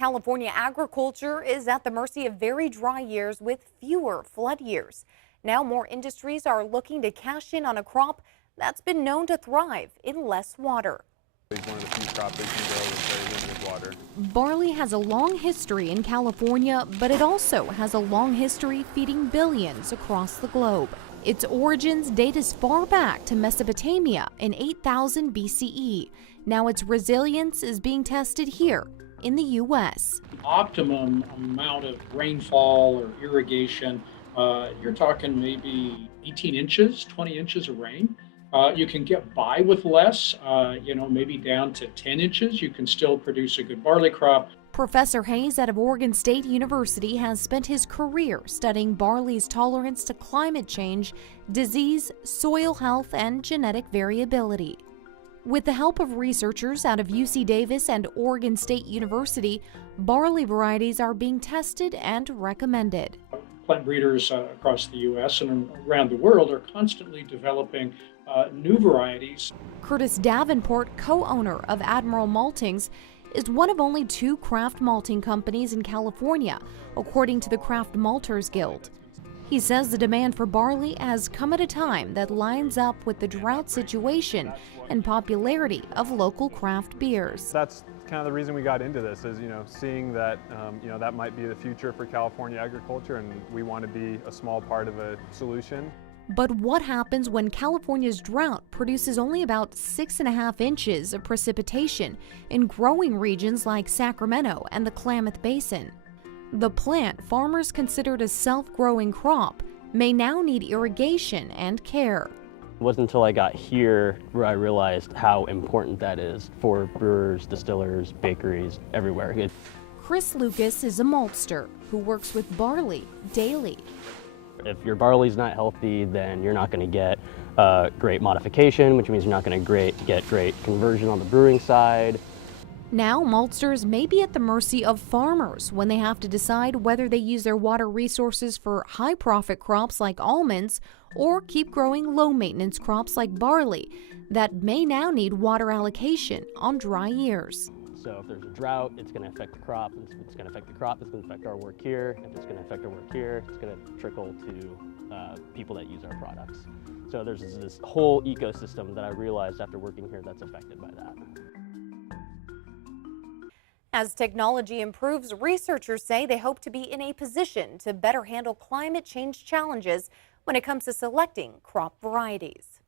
California agriculture is at the mercy of very dry years with fewer flood years. Now more industries are looking to cash in on a crop that's been known to thrive in less water. It's one of the few crops that can grow with very limited water. Barley has a long history in California, but it also has a long history feeding billions across the globe. Its origins date as far back to Mesopotamia in 8000 BCE. Now its resilience is being tested here in the U.S. Optimum amount of rainfall or irrigation, you're talking maybe 18 inches, 20 inches of rain. You can get by with less, maybe down to 10 inches. You can still produce a good barley crop. Professor Hayes out of Oregon State University has spent his career studying barley's tolerance to climate change, disease, soil health, and genetic variability. With the help of researchers out of UC Davis and Oregon State University, barley varieties are being tested and recommended. Plant breeders across the U.S. and around the world are constantly developing new varieties. Curtis Davenport, co-owner of Admiral Maltings, is one of only 2 craft malting companies in California, according to the Craft Malters Guild. He says the demand for barley has come at a time that lines up with the drought situation and popularity of local craft beers. That's kind of the reason we got into this, is seeing that that might be the future for California agriculture, and we want to be a small part of a solution. But what happens when California's drought produces only about 6.5 inches of precipitation in growing regions like Sacramento and the Klamath Basin? The plant farmers considered a self-growing crop may now need irrigation and care. It wasn't until I got here where I realized how important that is for brewers, distillers, bakeries, everywhere. Chris Lucas is a maltster who works with barley daily. If your barley's not healthy, then you're not going to get great modification, which means you're not going to get great conversion on the brewing side. Now, maltsters may be at the mercy of farmers when they have to decide whether they use their water resources for high-profit crops like almonds or keep growing low-maintenance crops like barley that may now need water allocation on dry years. So if there's a drought, it's going to affect the crop. If it's going to affect the crop, it's going to affect our work here. If it's going to affect our work here, it's going to trickle to people that use our products. So there's this whole ecosystem that I realized after working here that's affected by that. As technology improves, researchers say they hope to be in a position to better handle climate change challenges when it comes to selecting crop varieties.